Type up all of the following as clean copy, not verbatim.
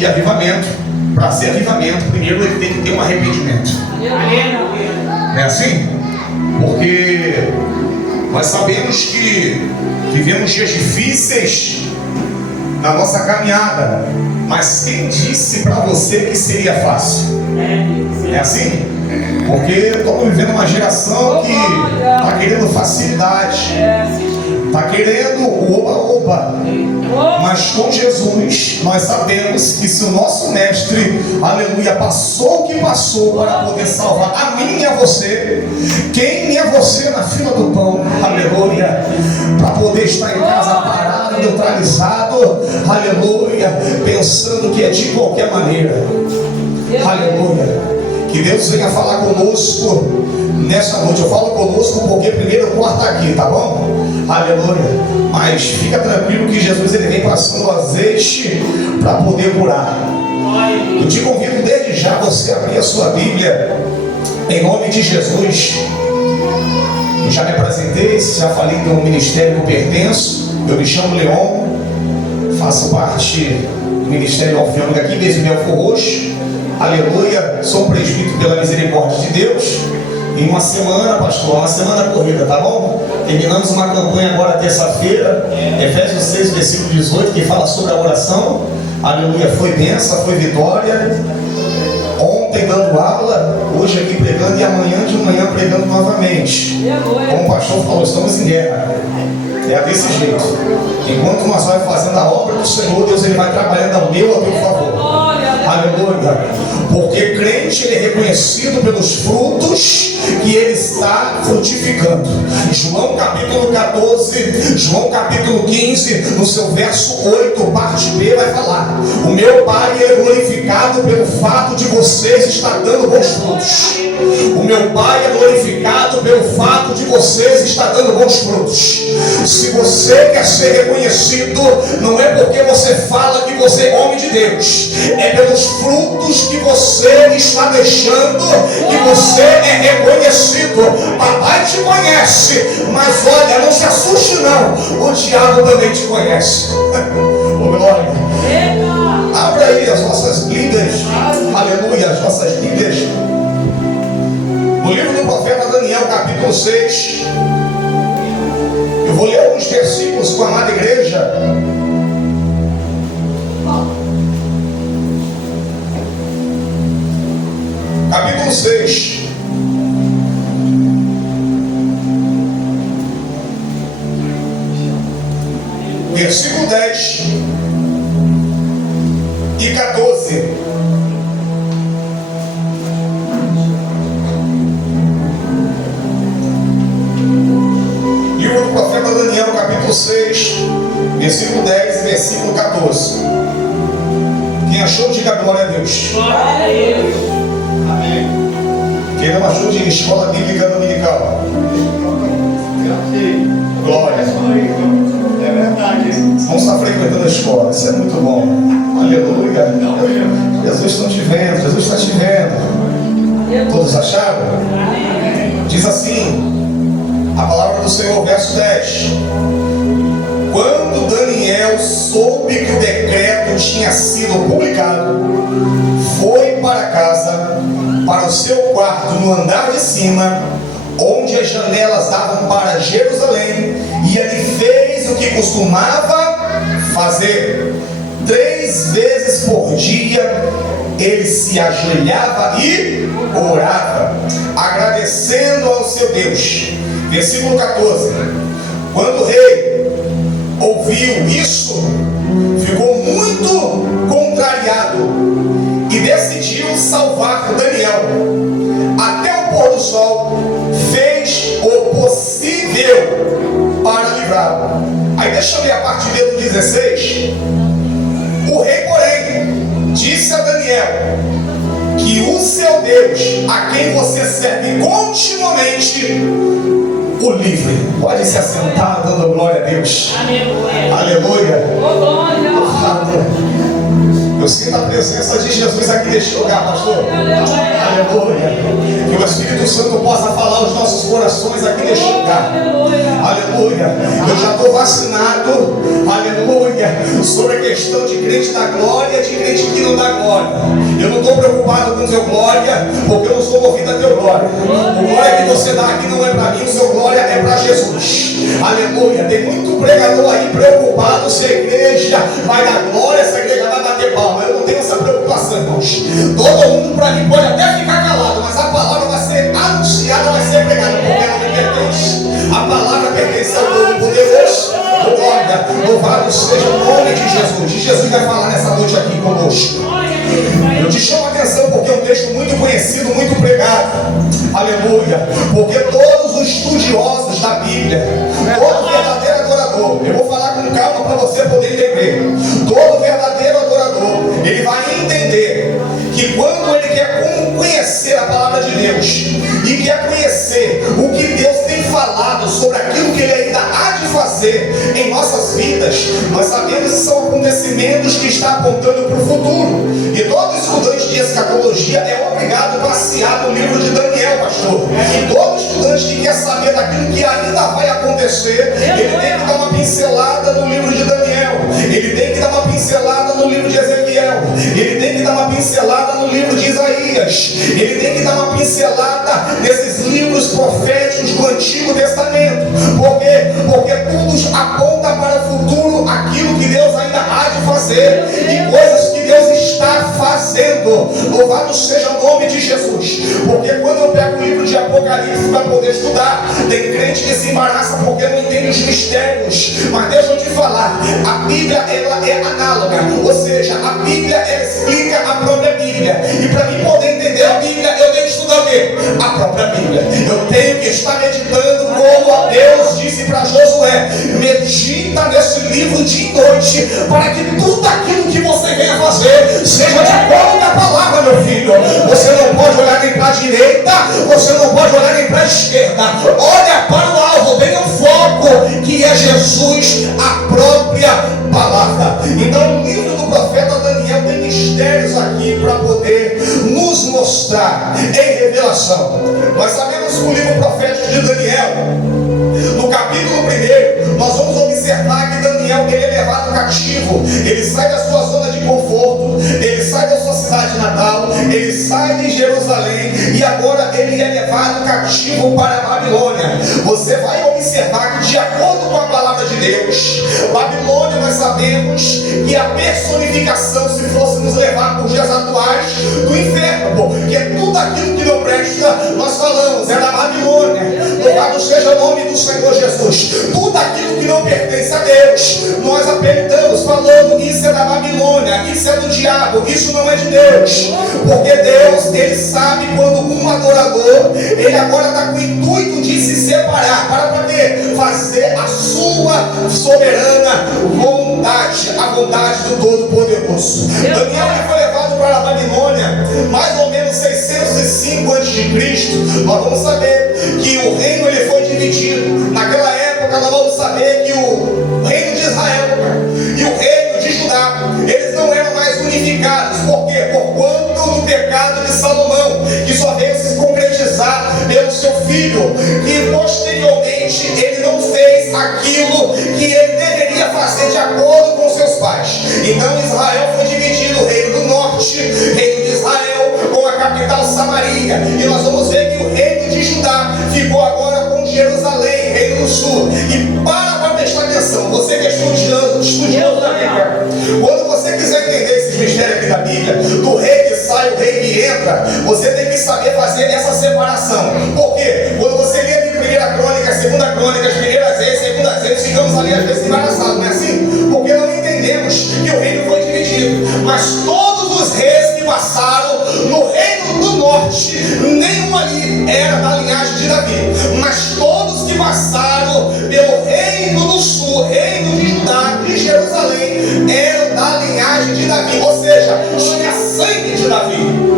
que avivamento, para ser avivamento, primeiro ele tem que ter um arrependimento. Não é assim? Porque nós sabemos que vivemos dias difíceis na nossa caminhada, mas quem disse para você que seria fácil? É assim? Porque estamos vivendo uma geração que está querendo facilidade, está querendo o oba-oba. Mas com Jesus nós sabemos que se o nosso mestre, aleluia, passou o que passou para poder salvar a mim e a você, quem é você na fila do pão, aleluia, para poder estar em casa parado, neutralizado, aleluia, pensando que é de qualquer maneira, aleluia. Que Deus venha falar conosco nessa noite. Eu falo conosco porque primeiro o quarto está aqui, tá bom? Aleluia. Mas fica tranquilo que Jesus ele vem passando o azeite para poder curar. Eu te convido desde já você abrir a sua Bíblia em nome de Jesus. Eu já me apresentei, já falei do ministério que eu pertenço. Eu me chamo Leon, faço parte do ministério Alfiônica aqui desde Belfor Roxo. Aleluia, sou presbítero pela misericórdia de Deus. Em uma semana, pastor, uma semana corrida, tá bom? Terminamos uma campanha agora terça-feira, Efésios 6, versículo 18, que fala sobre a oração. Aleluia, foi bênção, foi vitória. Ontem dando aula, hoje aqui pregando e amanhã de manhã pregando novamente. Como o pastor falou, estamos em guerra. É desse jeito. Enquanto nós vamos fazendo a obra do Senhor, Deus ele vai trabalhando ao meu favor. Aleluia. Porque crente ele é reconhecido pelos frutos que ele está frutificando. João capítulo 14, João capítulo 15, no seu verso 8, parte B, vai falar: o meu Pai é glorificado pelo fato de vocês estar dando bons frutos. O meu Pai é glorificado pelo fato de vocês estar dando bons frutos. Se você quer ser reconhecido, não é porque você fala que você é homem de Deus, é pelos frutos que você está deixando que você é reconhecido. Papai te conhece, mas olha, não se assuste não, o diabo também te conhece. Oh, glória. Abra aí as nossas Bíblias, aleluia, as nossas Bíblias. No livro do profeta Daniel, capítulo 6, eu vou ler alguns versículos com a amada igreja. Capítulo 6. Versículo 10 e 14. Livro do profeta Daniel, capítulo 6, versículo 10 e versículo 14. Quem achou, diga glória a Deus. Glória a Deus. Amém. Quem não achou, diga escola bíblica dominical. Glória. É verdade. Vamos estar frequentando a escola, isso é muito bom. Aleluia. Jesus está te vendo, Jesus está te vendo. Todos acharam? Diz assim a palavra do Senhor, verso 10. Quando Daniel soube que o decreto tinha sido publicado, foi para casa, para o seu quarto no andar de cima, onde as janelas davam para Jerusalém, e ali fez o que costumava fazer. 3 vezes por dia ele se ajoelhava e orava, agradecendo ao seu Deus. Versículo 14. Quando o rei ouviu isso, ficou muito contrariado e decidiu salvar Daniel. Até o pôr do sol fez o possível para livrá-lo. Aí deixa eu ler a parte B do 16. O rei, porém, disse a Daniel que o seu Deus, a quem você serve continuamente, o livre. Pode se assentar dando glória a Deus. Aleluia. Aleluia. Eu sinto a presença de Jesus aqui neste lugar, pastor. Aleluia. Que o Espírito Santo possa falar aos nossos corações aqui neste lugar. Aleluia. Eu já estou vacinado. Aleluia. Sobre a questão de crente da glória, de crente que não glória, porque eu não sou movido a teu glória. O glória que você dá aqui não é para mim, o seu glória é para Jesus. Aleluia. Tem muito pregador aí preocupado se a igreja vai dar glória, se a igreja vai bater palma. Eu não tenho essa preocupação, irmãos. Todo mundo para mim pode até ficar calado, mas a palavra vai ser anunciada, vai ser pregada, porque ela me pertence. A palavra pertence ao Todo-Poderoso. Glória, louvado seja o nome de Jesus. E Jesus vai falar nessa noite aqui conosco. Eu te chamo a atenção porque é um texto muito conhecido, muito pregado. Aleluia. Porque todos os estudiosos da Bíblia, todo verdadeiro adorador, eu vou falar com calma para você poder entender. Todo verdadeiro adorador, ele vai entender que quando ele quer conhecer a palavra de Deus e quer conhecer o que Deus tem falado sobre aquilo que ele ainda há de fazer em nossas vidas, nós sabemos que são acontecimentos que estão apontando para o futuro. E todo estudante de escatologia é obrigado a passear no livro de Daniel, pastor. Todo estudante que quer saber daquilo que ainda vai acontecer, ele tem que dar uma pincelada no livro de Daniel, ele tem que dar uma pincelada no livro de Ezequiel, ele tem que dar uma pincelada no livro de Isaías, ele tem que dar uma pincelada nesses livros proféticos do Antigo Testamento. Por quê? Porque tudo aponta para o futuro, aquilo que Deus ainda há de fazer e coisas que Deus está fazendo. Louvado seja o nome de Jesus. Porque quando eu pego o livro de Apocalipse para poder estudar, tem crente que se embaraça porque não entende os mistérios. Mas deixa eu te falar, a Bíblia ela é análoga, ou seja, a Bíblia ela explica a própria Bíblia. E para mim poder entender a Bíblia, eu tenho que estudar o quê? A própria Bíblia. Eu tenho que estar meditando como Deus disse para Josué: medita nesse livro de noite, para que tudo aquilo que você venha fazer seja de acordo com a palavra, meu filho. Você não pode olhar nem para a direita, você não pode olhar nem para a esquerda. Olha para o alvo, tem um foco, que é Jesus, a própria palavra. Então o livro do profeta Daniel tem mistérios aqui para poder nos mostrar em revelação. Nós sabemos que o livro profético de Daniel, no capítulo 1, nós vamos observar que Daniel ele é levado cativo. Ele sai da sua zona de conforto, ele sai da sua cidade natal, ele sai de Jerusalém e agora ele é levado cativo para a Babilônia. Você vai observar que, de acordo com a palavra de Deus, Babilônia, nós sabemos que a personificação, se fôssemos levar por dias atuais, do inferno, porque tudo aquilo que não presta, nós falamos, é da Babilônia. Louvado seja o nome do Senhor Jesus. Tudo aquilo que não pertence a Deus, nós apelidamos, falando: isso é da Babilônia, isso é do diabo, isso não é de Deus. Porque Deus, ele sabe quando um adorador, ele agora está com o intuito de se separar. Para quê? Fazer a sua soberana vontade, a vontade do Todo-Poderoso. Daniel ele foi levado para a Babilônia mais ou menos 605 a.C. Nós vamos saber que o reino ele foi dividido. Naquela época nós vamos saber que o reino de Israel e o reino de Judá, eles não eram mais unificados. Por quê? Por quanto do pecado de Salomão, que só veio se concretizar pelo seu filho, que posteriormente ele não fez aquilo que ele deveria fazer de acordo com seus pais. Então Israel foi dividido: o reino do norte, reino de Israel, com a capital Samaria. E nós vamos ver que o reino de Judá ficou agora com Jerusalém, reino do sul. E para prestar atenção, você que é estudioso da Bíblia, quando você quiser entender esses mistérios aqui da Bíblia, do rei que sai, o rei que entra, você tem que saber fazer essa separação. Por quê? Quando você lê a primeira crônica, segunda crônica, as primeiras vezes, segundas vezes, ficamos ali às vezes embaraçados, não é assim? Porque não entendemos que o reino foi dividido. Mas todos os reis que passaram no reino do norte, nenhum ali era da linhagem de Davi. Mas todos que passaram pelo reino do sul, reino de Judá, de Jerusalém, eram da linhagem de Davi. Ou seja, tinha sangue de Davi.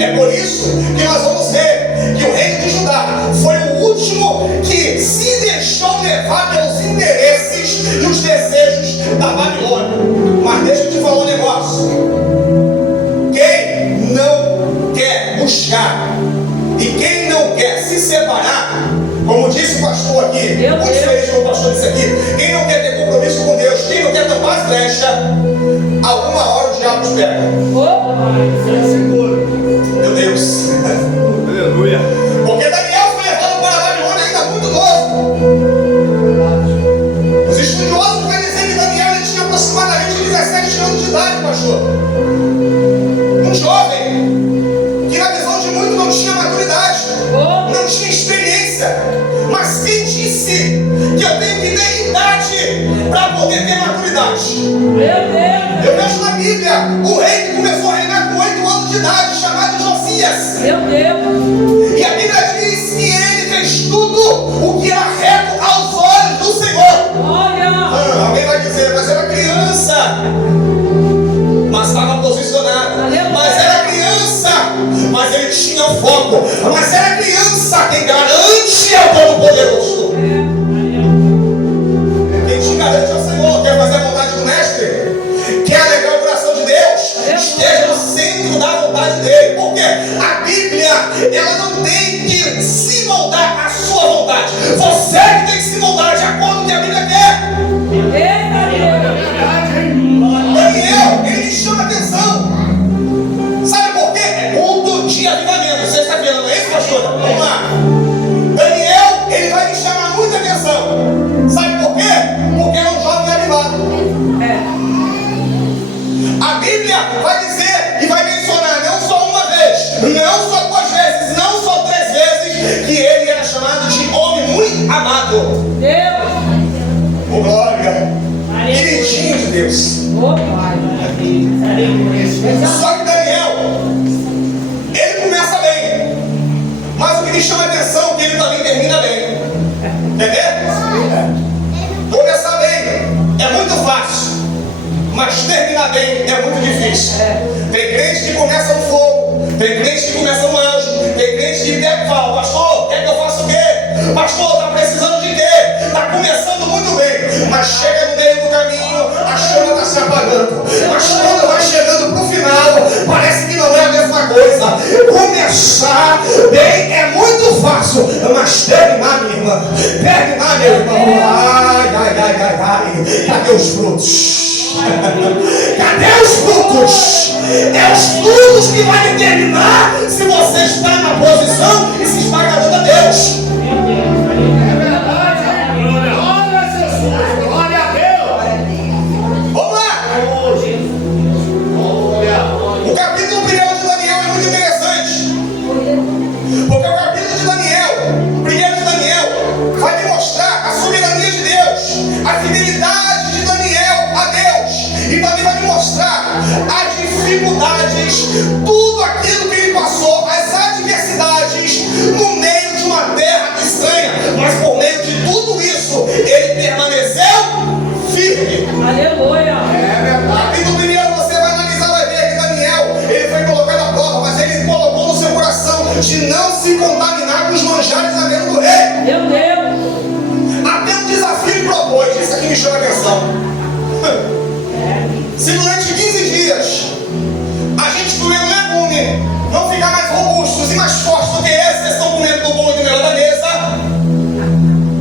É por isso que nós vamos ver que o reino de Judá foi o último que se deixou levar pelos interesses e os desejos da Babilônia. Mas deixa eu te falar um negócio: quem não quer buscar e quem não quer se separar, como disse o pastor aqui, muito feliz com o pastor disse aqui, quem não quer ter compromisso com Deus, quem não quer tampar as brechas, alguma hora o diabo te pega. Meu Deus. Aleluia. Porque Daniel foi levado para a Babilônia ainda muito novo. Os estudiosos vão dizer que Daniel ele tinha aproximadamente 17 anos de idade, pastor. Um jovem que na visão de muitos não tinha maturidade, não tinha experiência. Mas quem disse que eu tenho que ter idade para poder ter maturidade? Eu vejo na Bíblia o rei que começou a reinar com 8 anos de idade, chamado Josias. E a Bíblia diz que ele fez tudo o que era reto aos olhos do Senhor. Alguém vai dizer, mas era criança. Mas estava posicionado. Mas era criança. Mas ele tinha um foco. Mas era criança. Quem garante é o Todo-Poderoso. Quem te garante é o Senhor. Quer fazer a vontade do Mestre? Quer alegrar o coração de Deus? Esteja no centro da vontade dele. Porque a Bíblia, ela não tem que se moldar à sua vontade. Você que tem que se moldar de acordo com o que a Bíblia quer. Daniel, ele me chama a atenção. Sabe por quê? É culto de avivamento. Sexta-feira, não é isso, pastor? Vamos lá. Daniel, ele vai me chamar muita atenção. Sabe por quê? Porque é um jovem avivado. A Bíblia vai dizer e vai mencionar não só uma vez, não só 2 vezes, não só 3 vezes, que ele era chamado de homem muito amado. Oh, glória! Queridinho de Deus. Só que Daniel, ele começa bem, mas o que me chama a atenção é que ele também termina bem. Entendeu? Começar bem é muito fácil, mas terminar bem é muito difícil. Tem crente que começa no fogo, tem crente que começa no anjo, tem crente que fala, pastor, quer que eu faça o quê? Pastor, está precisando de quê? Está começando muito bem, mas chega no meio do caminho, a chama está se apagando. Mas quando vai chegando para o final, parece que não é a mesma coisa. Começar bem é muito fácil, mas terminar, minha irmã, terminar, meu irmão, ai, cadê os frutos? Cadê os frutos? É os frutos que vai determinar se você está na posição e se está agradando a Deus. Glória a Deus. Vamos lá. O capítulo 1 de Daniel é muito interessante. Porque o capítulo de Daniel, 1 de Daniel, vai demonstrar a soberania de Deus, a fidelidade de Daniel a Deus. E também vai mostrar as dificuldades, tudo aquilo que ele passou, as adversidades no meio de uma terra estranha. Mas por meio de tudo isso, ele permaneceu firme. Aleluia. Capítulo 1 você vai analisar, vai ver que Daniel, ele foi colocado à prova, mas ele colocou no seu coração de não se contaminar com os manjares da mesa do rei. Meu Deus. Até um desafio ele propôs, isso aqui me chama a atenção. Se durante 15 dias a gente comer um legume, não ficar mais robustos e mais fortes do que esse, vocês estão comendo do bom e do melhor da mesa,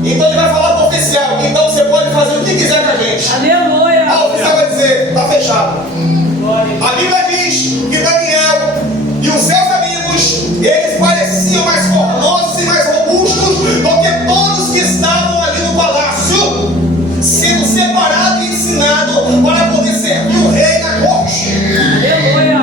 então ele vai falar para o oficial, então você pode fazer o que quiser com a gente. Aleluia. O oficial vai dizer, está fechado. A Bíblia diz que Daniel e os seus amigos, eles pareciam mais formosos e mais robustos do que todos que estavam ali no palácio, sendo separado e ensinado para poder servir o rei na corte. Aleluia.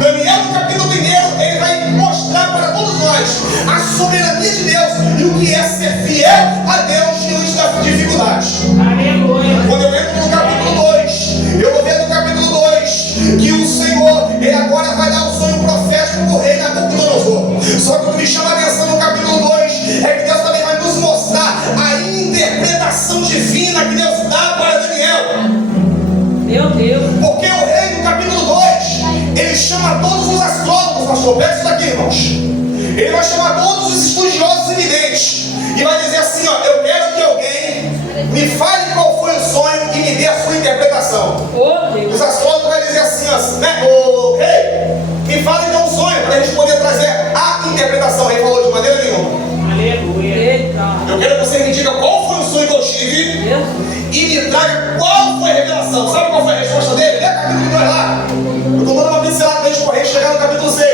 Daniel, no capítulo 1, ele vai mostrar para todos nós a soberania de Deus e o que é ser fiel a Deus diante da dificuldade. Aleluia. Quando eu entro no capítulo 2, eu vou ver no capítulo 2 que o Senhor, ele agora vai dar um sonho profético para o rei Nabucodonosor. Só que o que me chama a atenção no capítulo 2 é que Deus também vai nos mostrar a interpretação divina que Deus dá para Daniel. Meu Deus. Porque o rei, no capítulo 2, ele chama todos os astrólogos, pastor, pega isso daqui, irmãos. Ele vai chamar todos os estudiosos evidentes e vai dizer assim, ó, eu quero que alguém me fale qual foi o sonho e me dê a sua interpretação. Oh, Deus. Os astrólogos vão dizer assim, ó, né, ô rei, me fala então um sonho para a gente poder trazer a interpretação. Ele falou de maneira nenhuma. Aleluia. Eita. Eu quero que você me diga qual foi o sonho que eu tive Deus. e me traga qual foi a revelação. Sabe qual foi a resposta dele? Lê o capítulo 2 lá. Eu estou dando uma pincelada para a gente correr e chegar no capítulo 6.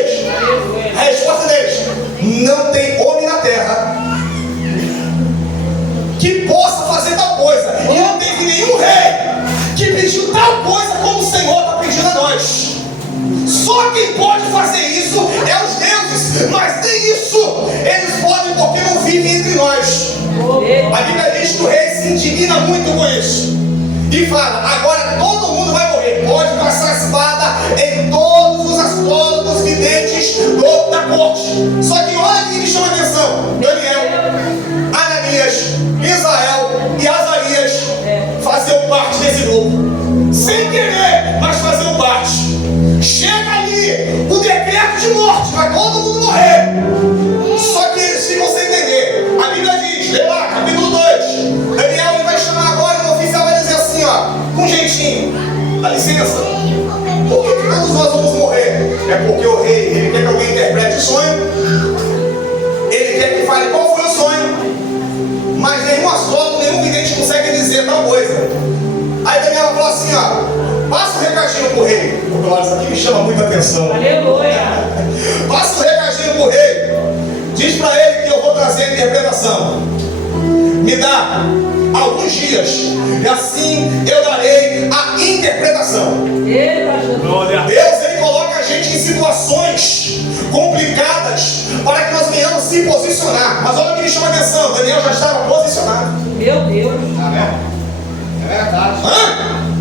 Só quem pode fazer isso é os deuses, mas nem isso eles podem porque não vivem entre nós. A Bíblia diz que o rei se indigna muito com isso e fala: agora todo mundo vai morrer, pode passar a espada em todos os astrólogos videntes da corte. Só que olha quem me chama a atenção: Daniel, Ananias, Misael e Azarias faziam parte desse grupo, sem querer, mas faziam parte. Chega ali o decreto de morte, vai todo mundo morrer. Só que eles ficam sem entender. A Bíblia diz, lê lá, capítulo 2, Daniel ele vai chamar agora, o oficial vai dizer assim, ó, com jeitinho: dá licença, por que todos nós vamos morrer? É porque o rei, ele quer que alguém interprete o sonho, ele quer que fale qual foi o sonho, mas nenhum astrólogo, nenhum vidente consegue dizer tal coisa. Aí Daniel falou assim, ó, passa o recadinho pro rei. Olha, isso aqui me chama muita atenção. Aleluia. Passa o recadinho pro rei. Diz para ele que eu vou trazer a interpretação. Me dá alguns dias, e assim eu darei a interpretação. Deus, ele coloca a gente em situações complicadas para que nós venhamos se posicionar. Mas olha o que me chama a atenção: Daniel já estava posicionado. Meu Deus. É verdade.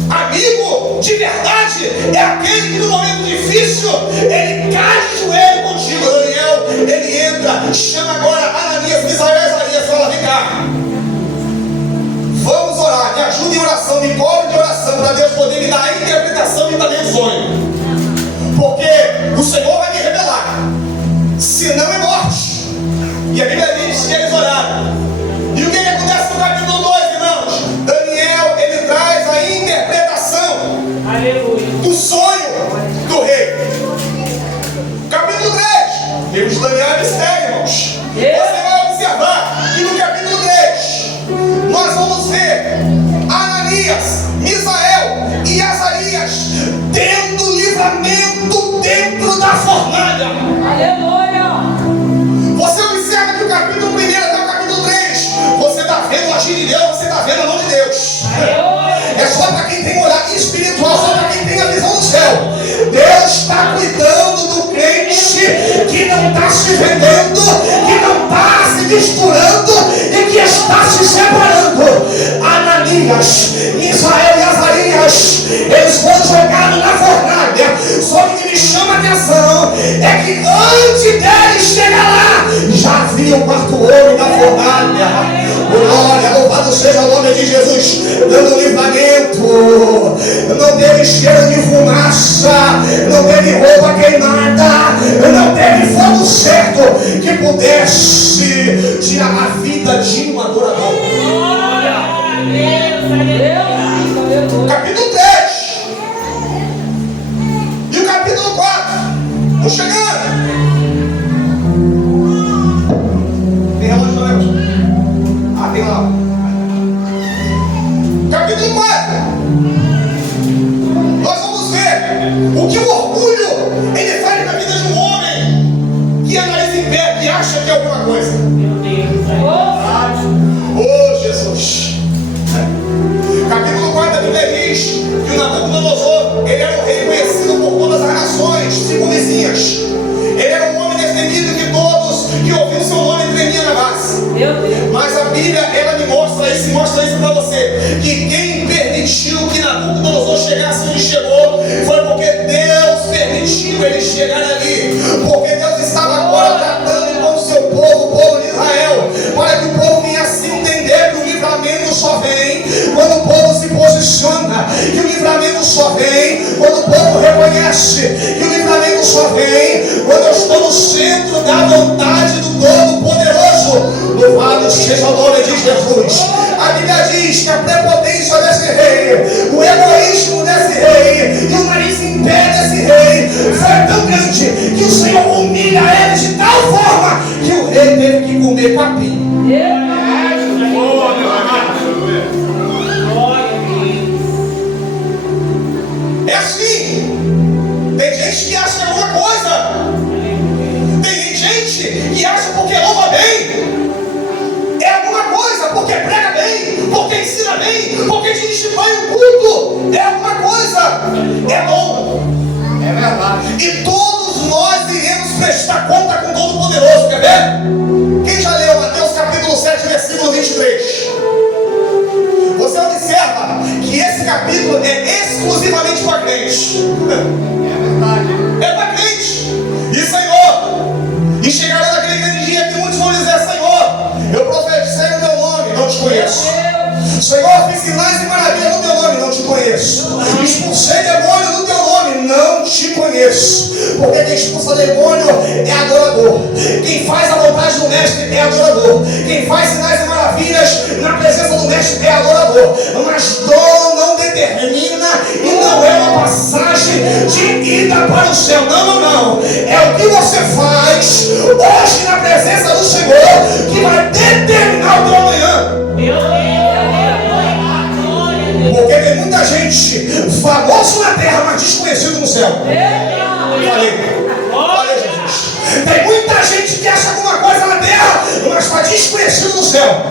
Amigo de verdade é aquele que no momento difícil ele cai de joelho contigo. Daniel, ele entra, chama agora Ananias, Misael e Azarias, fala: vem cá, vamos orar, me ajude em oração, me cobre de oração para Deus poder me dar a interpretação e também o sonho, porque o Senhor vai me revelar, senão é morte. E a Bíblia diz que eles oraram. E o que acontece no capítulo 2, irmãos? Daniel, ele traz a interpretação do sonho do rei. Capítulo 3, livro de Daniel é mistério, irmãos. Você vai observar que no capítulo 3 nós vamos ver Ananias, Misael e Azarias tendo livramento dentro da fornalha. Aleluia. Você observa que o capítulo 1 até o capítulo 3 você está vendo o agir de Deus, você está vendo a mão de Deus. É só para quem tem olhar espiritual, só para quem tem a visão do céu. Deus está cuidando do crente que não está se vendendo, que não está se misturando e que está se separando. Ananias, Misael e Azarias, eles foram jogados na fornalha. Só que o que me chama a atenção é que antes deles chegar lá, já havia o quarto homem na fornalha. Glória, louvado seja o nome de Jesus, dando livramento. Não teve cheiro de fumaça, não teve roupa queimada, não teve fogo certo que pudesse tirar a vida de um adorador. Capítulo 3 e o capítulo 4. Estou chegando. Tem relógio não é? Tem lá. Capítulo 4. Nós vamos ver o que o orgulho ele faz na vida de um homem que analisa em pé, que acha que é alguma coisa. Oh, Jesus. Capítulo 4 da Bíblia diz que o Nabucodonosor, ele era um rei conhecido por todas as nações circunvizinhas. Ele era um homem destemido que todos que ouviam seu nome tremiam na base. Mas a Bíblia, ela me mostra isso para você, que quem permitiu que Nabucodonosor chegasse onde chegou foi porque Deus permitiu ele chegar ali, porque Deus estava agora tratando com o seu povo, o povo de Israel, para que o povo viesse entender que o livramento só vem quando o povo se posiciona, que o livramento só vem quando o povo reconhece, que o livramento só vem quando eu estou no centro da vontade do Todo-Poderoso. Louvado seja o nome de Jesus. A Bíblia diz que a prepotência desse rei, o egoísmo desse rei e o nariz em pé desse rei foi tão grande que o Senhor humilha ele de tal forma que o rei teve que comer capim. É assim. Tem gente que acha alguma coisa. Tem gente que acha porque louva bem é alguma coisa, porque prega bem, porque ensina bem, porque dirige bem o culto é alguma coisa. É bom. É verdade. e todos nós iremos prestar conta com o Todo-Poderoso. Quer ver? Quem já leu Mateus capítulo 7, versículo 23? Você observa que esse capítulo é exclusivamente para crente. É para crente. E Senhor, e chegará naquele grande dia que muitos vão dizer: Senhor, eu profetizei no teu nome, não te conheço. Senhor, fiz sinais e maravilhas no teu nome, não te conheço. Expulsei demônio no teu nome, não te conheço. Porque quem expulsa demônio é adorador. Quem faz a vontade do mestre é adorador. Quem faz sinais e maravilhas na presença do mestre é adorador. Mas dom não determina e não é uma passagem de ida para o céu. Não, não, não. É o que você faz hoje na presença do Senhor que vai determinar o teu amanhã. Porque tem muita gente famoso na terra, mas desconhecido no céu. Olha Jesus. Tem muita gente que acha alguma coisa na terra, mas está desconhecido no céu.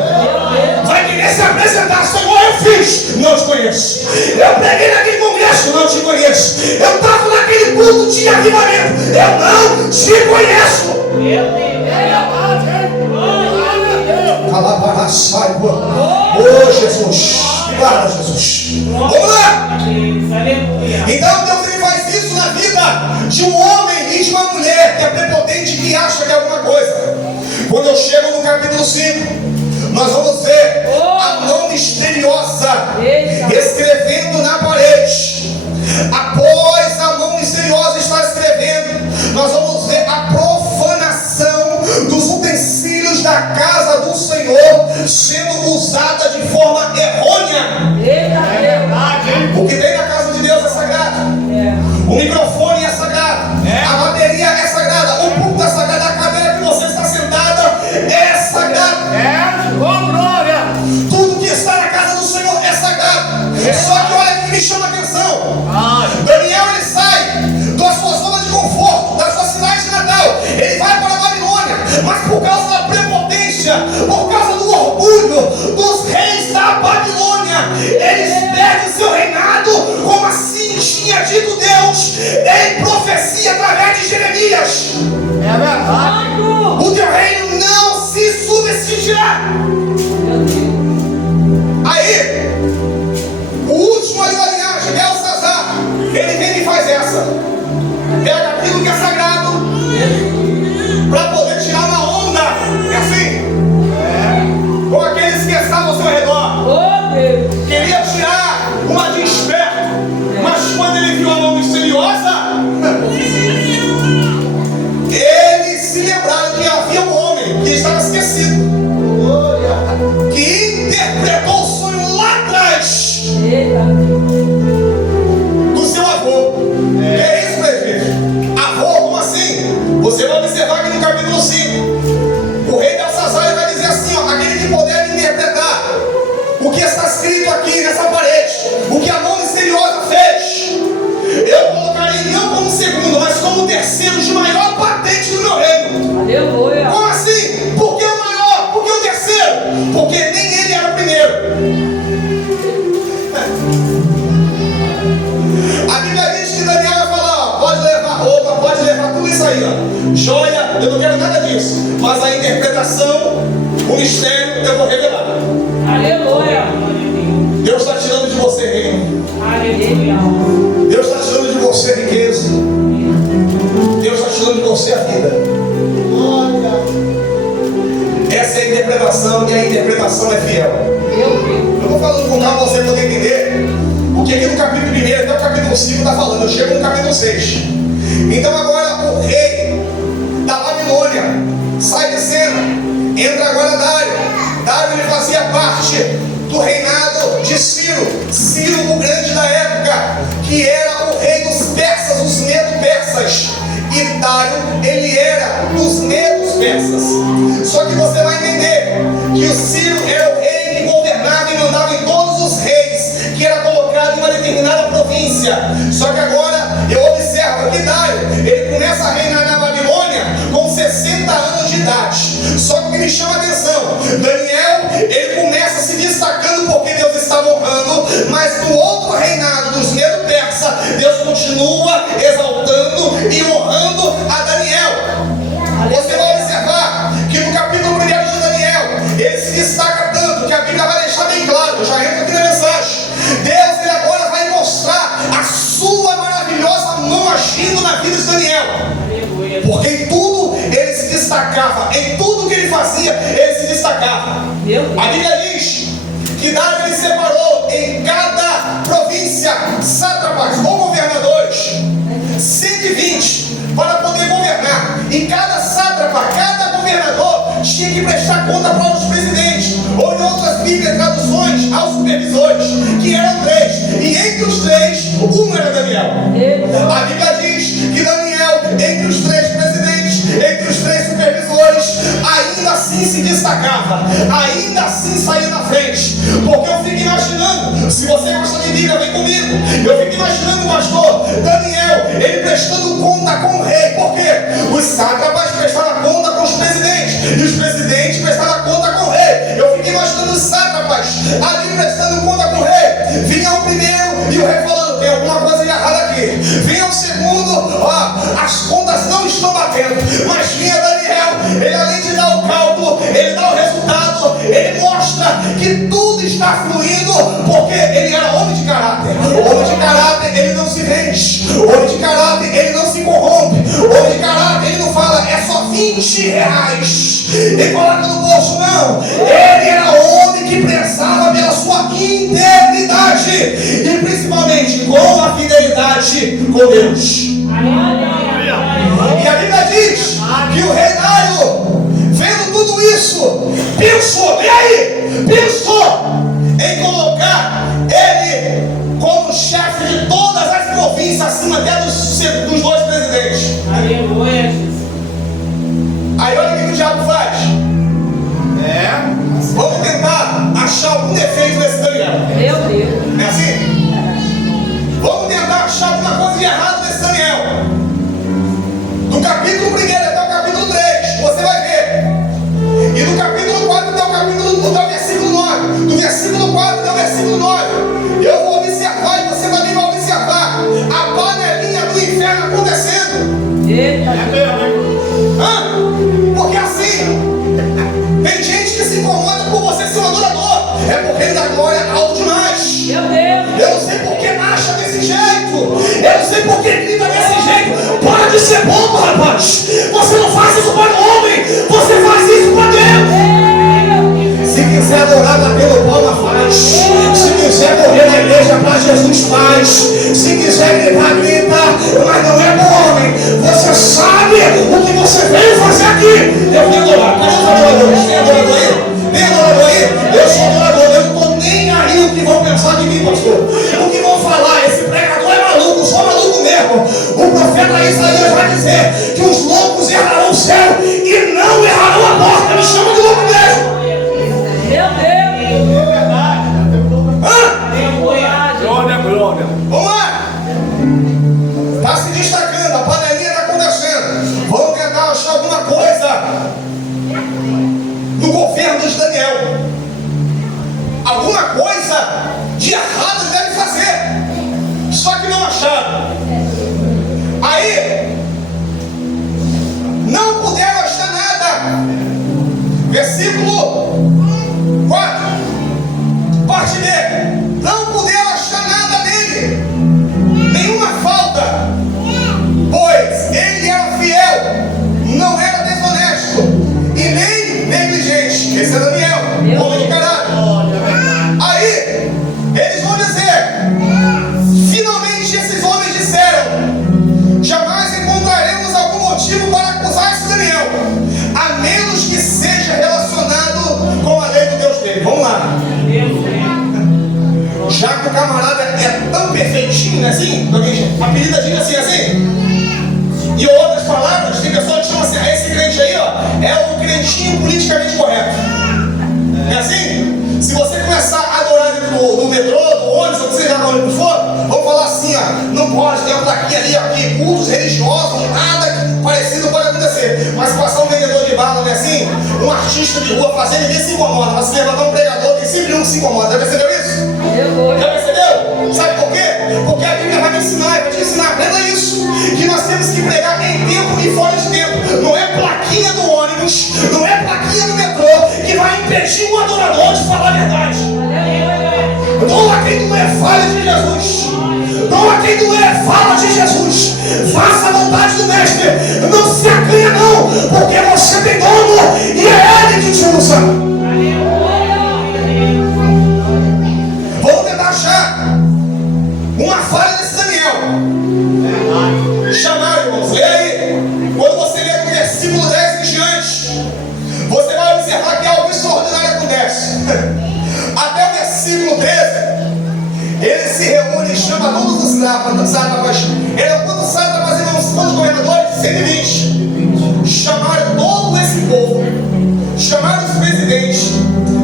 Vai querer se apresentar: Senhor, eu fiz, não te conheço. Eu preguei naquele congresso, não te conheço. Eu estava naquele culto de avivamento, eu não te conheço. Oh Jesus, para Jesus. Vamos lá. Então Deus ele faz isso na vida de um homem e de uma mulher que é prepotente e que acha que é alguma coisa. Quando eu chego no capítulo 5, nós vamos ver a mão misteriosa escrevendo na parede. Após a mão misteriosa estar escrevendo, nós vamos ver a profanação dos utensílios da casa do Senhor sendo usada de forma errônea. O que tem na casa de Deus é sagrado. O microfone é sagrado. A bateria é sagrada. O púlpito é sagrado. A cadeira que você está sentada é sagrada. Tudo que está na casa do Senhor é sagrado. Só que olha que me chama a atenção. Daniel ele sai da sua zona de conforto, da sua cidade de Natal. Ele vai para a Babilônia, mas por causa da prepotência, por causa do orgulho dos reis da Babilônia, eles perdem seu reinado, como assim tinha dito Deus em profecia através de Jeremias. É verdade. O teu reino não se subsistirá. Aí, o último ali da linhagem, Belsazar, ele vem e faz essa. Pega aquilo que é sagrado para poder tirar uma onda. É assim? Com aqueles que estavam ao seu redor. Queria tirar uma de esperto, mas quando ele viu a mão misteriosa, eles se lembraram que havia um homem que estava esquecido, que interpretou o sonho lá atrás do seu avô. É isso, presbítero. Avô, como assim? Você vai observar aqui no capítulo 5. O rei Belsazar vai dizer assim: ó, aquele que puder interpretar o que está escrito aqui nessa parede, o que a mão misteriosa fez, eu colocarei não como segundo, mas como terceiro de maior patente do meu reino. Aleluia. Como assim? Por que o maior? Por que o terceiro? Porque nem ele era o primeiro. A Bíblia diz que Daniel vai falar: ó, pode levar roupa, pode levar tudo isso aí, ó. Joia, eu não quero nada disso. Mas a interpretação, o mistério, eu vou revelar. Aleluia. Deus está tirando de você reino. Aleluia. Deus está tirando de você riqueza. Deus está tirando de você a vida. Essa é a interpretação, e a interpretação é fiel. Eu estou falando com calma para você poder entender o que aqui no capítulo 1 até o capítulo 5 está falando. Eu chego no capítulo 6. Então agora o rei da Babilônia sai de cena. Entra agora Dário. Dário ele fazia parte do reinado de Ciro. Ciro o grande da época, que era o rei dos persas, os medo-persas. E Dário, ele era dos medos-persas. Só que você vai entender que o Ciro era o rei que governava e mandava em todos os reis, que era colocado em uma determinada província. Só que agora eu observo que Dário, ele começa a reinar na Babilônia com 60 anos de idade. Só que o que me chama a atenção, Daniel, ele começa se destacando porque Deus estava honrando, mas no outro reinado dos medo-persas, Deus continua exaltando e vida de Daniel. Porque em tudo ele se destacava, em tudo que ele fazia, ele se destacava. A Bíblia diz que Dário ele separou em cada província sátrapas ou governadores, 120 para poder governar. E cada sátrapa, cada governador tinha que prestar conta para os presidentes, ou em outras bíblias traduções, aos supervisores, que eram 3. E entre os 3, um era Daniel. A Bíblia diz que Daniel, entre os 3 presidentes, entre os 3 supervisores, ainda assim se destacava, ainda assim saía na frente. Porque eu fico imaginando, se você gosta de Bíblia, vem comigo. Eu fico imaginando o pastor Daniel, ele prestando conta com o rei. Por quê? Os sátrapas prestavam conta com os presidentes, e os presidentes prestavam conta com o rei. Eu fico imaginando os sátrapas ali prestando conta com o rei. Vinha o primeiro e o rei falando: tem alguma coisa de errado aqui. Vinha o segundo: as contas não estão batendo. Mas vinha Daniel, ele além de dar o cálculo, ele dá o resultado, ele mostra que tudo está fluindo, porque ele era homem de caráter. O homem de caráter, ele não se vende. O homem de caráter, ele não se corrompe. O homem de caráter, ele não fala: é só 20 reais e coloca no bolso. Não, ele era homem que prezava pela sua integridade e principalmente com a fidelidade com Deus. E a Bíblia diz que o rei Dário, vendo tudo isso, pensou em colocar ele como chefe de todas as províncias, acima até dos 2 presidentes. Aí olha o que o diabo faz. Vamos tentar achar algum defeito nesse Daniel. Meu Deus. É assim? Vamos tentar achar alguma coisa de errado nesse Daniel. Do capítulo 1 até o capítulo 3, você vai ver. E do capítulo 4 até o versículo 9. Do versículo 4 até o versículo 9. Eu vou observar e você também vai observar a panelinha do inferno acontecendo. Eita. Porque assim, tem gente que se incomoda por você ser um adorador. É porque ele dá glória alto demais. Meu Deus. Eu não sei por que marcha desse jeito. Eu não sei por que grita desse jeito. Para de ser bobo, rapaz. Você não faz isso para o homem. Você faz isso para Deus. Se quiser adorar, batendo palma, faz. Se quiser morrer na igreja para Jesus, faz. Se quiser gritar, grita. Mas não é bom homem. Você sabe o que você veio fazer aqui. Eu vim adorar. Cadê os adoradores? Tem adorador aí? Tem adorador aí? Eu sou adorador. Eu não estou nem aí o que vão pensar de mim, pastor. O que vão falar? Esse pregador é maluco. Sou maluco mesmo. O profeta Isaías vai dizer que os loucos errarão o céu e não errarão a porta. Me chama de louco mesmo. Meu Deus. É verdade. Glória. Vamos lá. Está se destacando. A panelinha está acontecendo. Vamos tentar achar alguma coisa no governo de Daniel. Alguma coisa de errado ele deve fazer. Só que não acharam. Aí não puderam achar nada. Versículo 4, parte B. Não puderam achar nada dele, nenhuma falta, pois ele era fiel, não era desonesto e nem negligente. Esse é Daniel, homem de caráter. Aí eles vão dizer, finalmente esses homens disseram: jamais encontraremos algum motivo para acusar esse Daniel, a menos que seja relacionado com a lei do Deus dele. Vamos lá. Já que o camarada é tão perfeitinho, né, assim? Apelida a gente assim. E outras palavras, tem pessoas que chamam assim: esse crente aí, ó, é o crentinho politicamente correto. É assim? Se você começar a adorar dentro do metrô, do ônibus, ou seja lá onde for, vamos falar assim, ó: não pode, tem daqui, ali, aqui, cultos religiosos, nada parecido pode acontecer. Mas passar um vendedor de bala, não é assim? Um artista de rua fazendo, ninguém se incomoda. Mas se levantar um pregador, tem sempre um que se incomoda. Já percebeu isso? Já percebeu? Sabe por quê? Porque a Bíblia vai me ensinar, vai te ensinar, aprenda isso, que nós temos que pregar em tempo e fora de tempo. Não é plaquinha do ônibus, não é plaquinha do metrô que vai impedir um adorador de falar a verdade. Doa quem não é, fala de Jesus. Doa quem não é, fala de Jesus. Faça a vontade do mestre. Não se acanha não, porque você tem dono e é ele que te usa. Vamos tentar achar uma falha desse Daniel. Chamar, irmãos, lê aí. Quando você lê do versículo 10 em diante, você vai observar que algo extraordinário acontece. Até o versículo 13, ele se reúne e chama todos os sátrapas. Quantos sátrapas, irmãos? Quantos governadores? 120. Chamaram todo esse povo, chamaram os presidentes,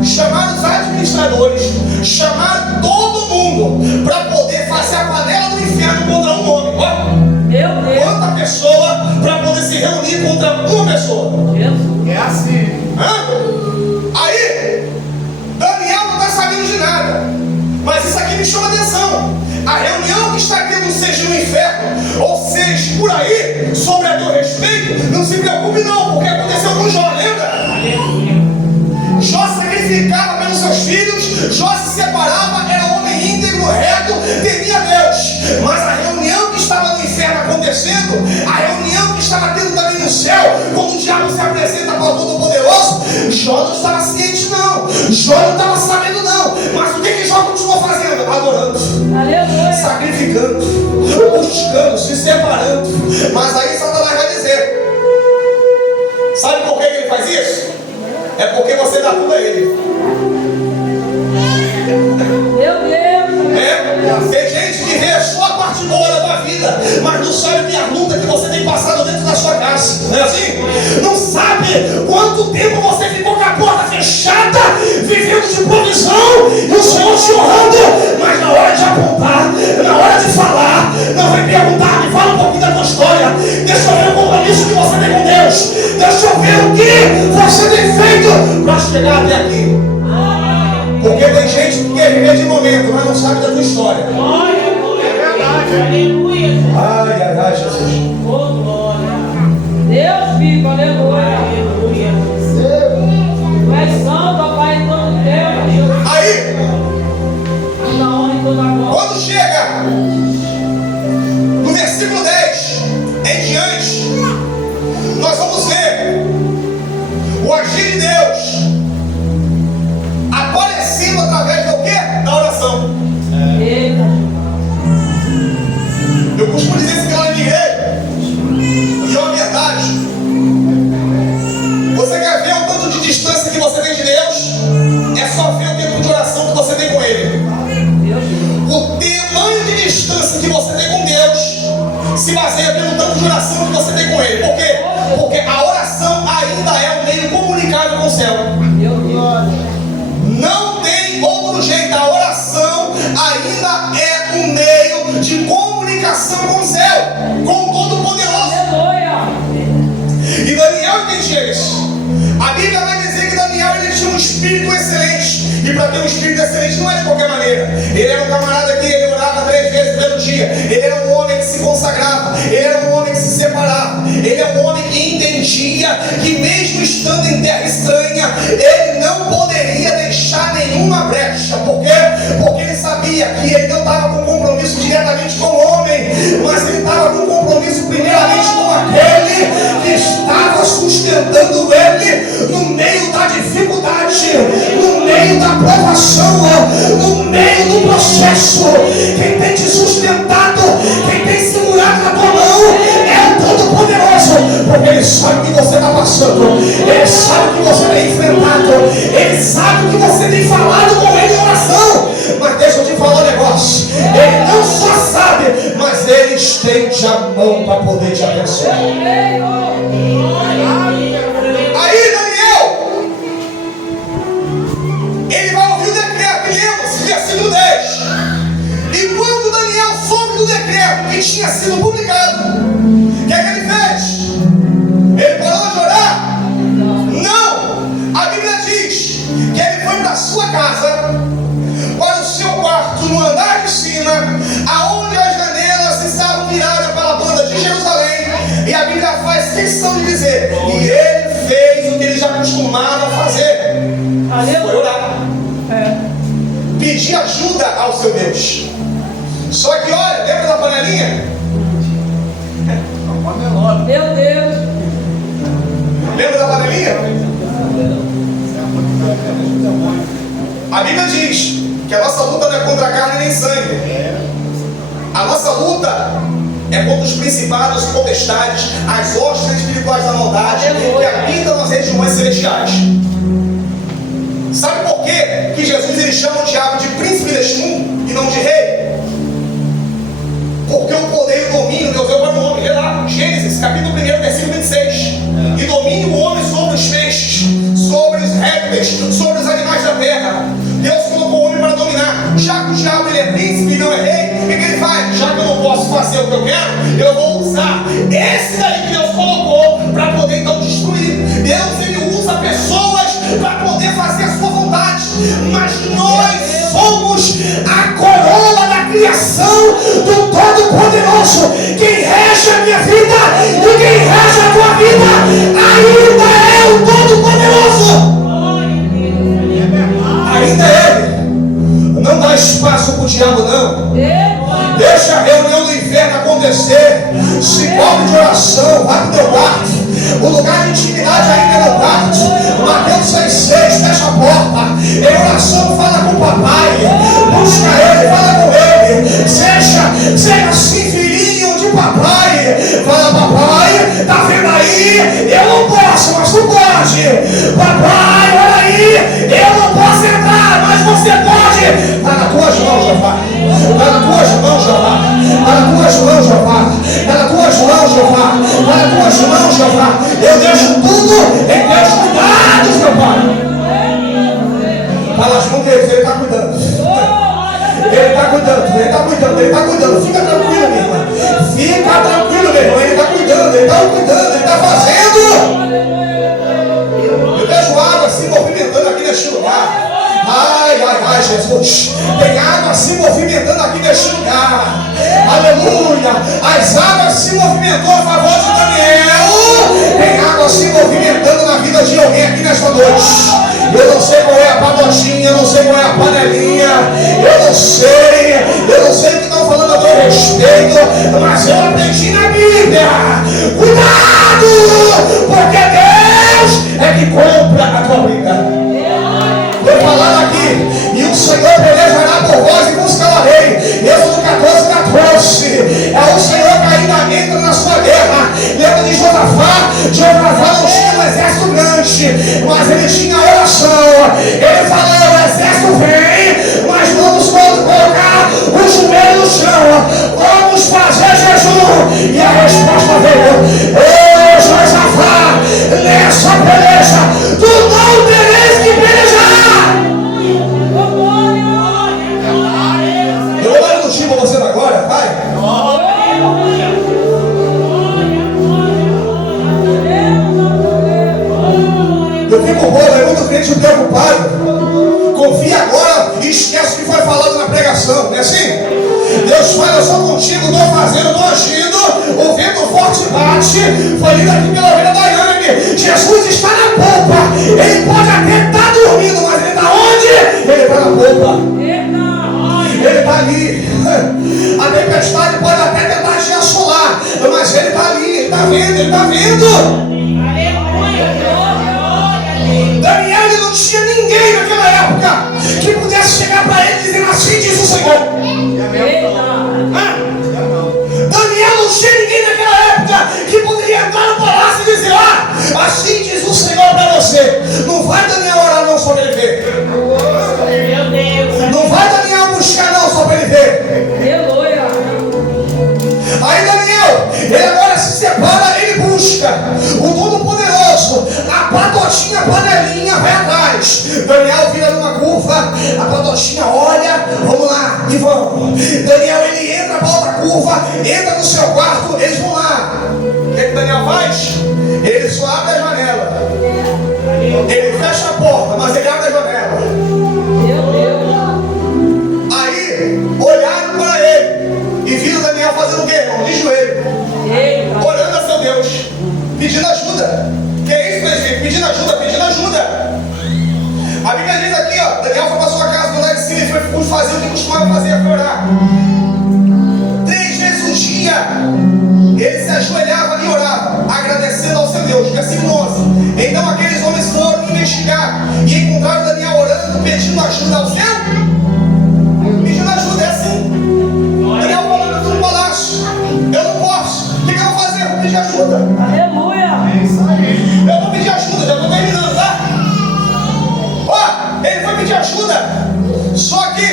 chamaram os administradores, chamaram todo mundo para poder fazer a panela do inferno contra um homem. Meu Deus. Quanta pessoa para poder se reunir contra uma pessoa? Jesus. É assim. Aí, Daniel não está sabendo de nada, mas isso aqui me chama atenção. A reunião que está tendo seja no inferno, ou seja, por aí, sobre a teu respeito, não se preocupe não, porque aconteceu com Jó, lembra? Jó sacrificava pelos seus filhos, Jó se separava, era homem íntegro, reto, temia Deus. Mas a reunião que estava no inferno acontecendo, a reunião que estava tendo também no céu, quando o diabo se apresenta para o Todo-Poderoso, Jó não estava ciente não, Jó não estava sabendo não. Mas o que Jó continuou fazendo? Adorando, Aleluia. sacrificando, buscando, se separando. Mas aí Satanás vai dizer: sabe por que ele faz isso? É porque você dá tudo a ele. Meu Deus. Tem gente que vê só a parte boa da tua vida, mas não sabe que a luta que você tem passado dentro da sua casa. Não é assim? Não sabe quanto tempo você ficou com a porta fechada, vivendo de provisão, e o Senhor te honrando, mas na hora de apontar, na hora de falar, não vai perguntar: me fala um pouquinho da tua história, deixa eu ver o compromisso que você tem com Deus, deixa eu ver o que você tem feito para chegar até aqui. Porque tem gente que quer viver de momento, mas não sabe da tua história. É verdade. Ai, Jesus. Deus vivo, aleluia. Tu és santo, Pai, em todo tempo. Aí, Toda honra e toda glória. quando chega no versículo 10 em diante, nós vamos ver o agir de Deus aparecendo através do quê? Da oração. Eita. Eu costumo dizer isso lá na minha igreja, e é uma verdade. Você quer ver o tanto de distância que você tem de Deus? É só ver o tempo de oração que você tem com Ele. O tamanho de distância que você tem com Deus se baseia pelo tanto de oração que você tem com Ele. Por quê? Porque a oração ainda é um meio comunicável com o céu. Não tem outro jeito. A oração ainda é um meio de comunicação com o céu, com o Todo-Poderoso. Aleluia. E Daniel entendia isso. A Bíblia vai dizer que Daniel ele tinha um espírito excelente. E para ter um espírito excelente não é de qualquer maneira. Ele era um camarada que ele orava 3 vezes pelo dia. Ele era um homem que se consagrava. Ele era um homem que se separava. Ele é um homem que entendia que mesmo estando em terra estranha, ele não poderia deixar nenhuma brecha. Por quê? Porque ele sabia que ele não estava com compromisso diretamente com o homem, mas ele estava com compromisso primeiramente com aquele que estava sustentando ele no meio da dificuldade, no meio da provação, no meio do processo. Quem tem te sustentado, quem tem segurado na tua mão é o Todo-Poderoso, porque Ele sabe o que você está passando, Ele sabe o que você tem enfrentado, Ele sabe o que você tem falado com Ele em oração. Mas deixa eu te falar um negócio: Ele não só sabe, mas Ele estende a mão para poder te abençoar. Aí Daniel, ele vai ouvir o decreto, lemos, versículo 10. E quando Daniel soube do decreto que tinha sido publicado, o que é que ele fez? Ele parou de orar? Não! A Bíblia diz que ele foi para a sua casa, para o seu quarto no andar de cima, aonde as janelas estavam viradas para a banda de Jerusalém. E a Bíblia faz questão de dizer: e ele fez o que ele já costumava fazer. Foi orar. Pedir ajuda ao seu Deus. Só que olha, lembra da panelinha? Meu Deus. Lembra da panelinha? A Bíblia diz que a nossa luta não é contra a carne nem sangue. A nossa luta é contra os principados, potestades, as hostes espirituais da maldade que habitam nas regiões celestiais. Sabe por quê que Jesus ele chama o diabo de príncipe deste mundo e não de rei? Porque o poder e o domínio Deus deu para o homem. Lê lá, Gênesis, capítulo 1, versículo 26. E domine o homem sobre os peixes, sobre os répteis, sobre os animais da terra. Deus colocou o homem para dominar. Já que o diabo ele é príncipe e não é rei, o que ele faz? Já que eu não posso fazer o que eu quero, eu vou usar esse daí que Deus colocou para poder então destruir. Deus ele usa pessoas para poder fazer a sua vontade. Mas nós somos a coroa da criação do Todo-Poderoso. Quem rege a minha vida e quem rege a tua vida ainda é o Todo-Poderoso. Ainda é Ele. Não dá espaço para o diabo, não. Deixa a reunião do inferno acontecer. Se cobre de oração, vai para o teu quarto. O lugar de intimidade ainda é no quarto. Mateus 6,6, fecha a porta. Em oração, fala com o papai. Busca ele, fala com ele. Seja assim, filhinho de papai. Fala, papai, tá vendo aí? Eu não posso, mas tu pode. Papai, olha aí. Eu não posso entrar, mas você pode. Está nas tuas mãos, Jeová. Está nas tuas mãos, Jeová. Está nas tuas mãos, Jeová. Está nas tuas mãos, Jeová. Está nas tuas mãos, Jeová. Eu deixo tudo em teus cuidados, meu Pai. Fala junto com ele está cuidando. Ele está cuidando, ele está cuidando, ele está cuidando. Fica tranquilo, minha irmã. Fica tranquilo, meu irmão. Ele está cuidando, ele está cuidando, ele está fazendo. Eu vejo água se movimentando aqui neste lugar. Ai, Jesus. Tem água se movimentando aqui neste lugar. Aleluia. As águas se movimentou a favor de Daniel. Tem água se movimentando na vida de alguém aqui nesta noite. Eu não sei qual é a pagodinha, eu não sei qual é a panelinha. Eu não sei o que estão falando a meu respeito. Mas eu aprendi na Bíblia. Cuidado, porque Deus é que compra a tua briga. Estou falando aqui, e o Senhor pelejará por vós e vos calarei. Êxodo 14. É o Senhor que ainda entra na sua guerra. Lembra de Josafá? Josafá não tinha um exército grande, mas ele tinha oração. Ele falou: o exército vem, mas vamos colocar o joelho no chão. Vamos fazer jejum. E a resposta veio: ô Josafá, nessa peleja, tu não tereis que pelejar. Eu vou dar um time para você agora, vai. Eu fico bobo, é muito crente preocupado. Confia agora e esquece o que foi falado na pregação, não é assim? Deus fala: eu sou contigo, estou fazendo, estou agindo. O vento forte bate. Foi lido aqui pela vida da Yane. Jesus está na polpa. Ele pode até estar dormindo, mas ele está onde? Ele está na polpa. Ele está ali. A tempestade pode até tentar te assolar, mas ele está ali, ele está vendo, ele está vendo. Daniel ele não tinha ninguém naquela época que pudesse chegar para ele dizendo: assim diz o Senhor. Daniel não tinha ninguém naquela época que poderia entrar no palácio e dizer: assim diz o Senhor para você. Não vai Daniel orar não só para ele ver. Não vai Daniel buscar não só para ele ver. Aí Daniel, ele agora se separa, ele busca o Todo-Poderoso. A patotinha, a panelinha vai atrás. Daniel vira numa curva, a patotinha olha, vamos lá, e vamos. Daniel ele entra para outra curva, entra no seu quarto, eles vão lá. O que Daniel faz? Ele só abre a janela. Ele fecha a porta, mas ele abre a janela. Aí olharam para ele e viram Daniel fazendo o quê, irmão? De joelho, orando a seu Deus, pedindo ajuda. Que é isso, presbítero? Pedindo ajuda, pedindo ajuda. A Bíblia diz aqui, ó, Daniel foi para sua casa, lá de cima, e foi fazer o que costumava fazer, foi orar. 3 vezes no dia, ele se ajoelhava ali Deus. Versículo 11. Então aqueles homens foram investigar e encontraram Daniel orando, pedindo ajuda ao céu. Pedindo ajuda, é assim. Daniel falando tudo no palácio. Eu não posso. O que eu vou fazer? Eu vou pedir ajuda. Aleluia. Eu vou pedir ajuda, já estou terminando, tá? Ó, ele foi pedir ajuda. Só que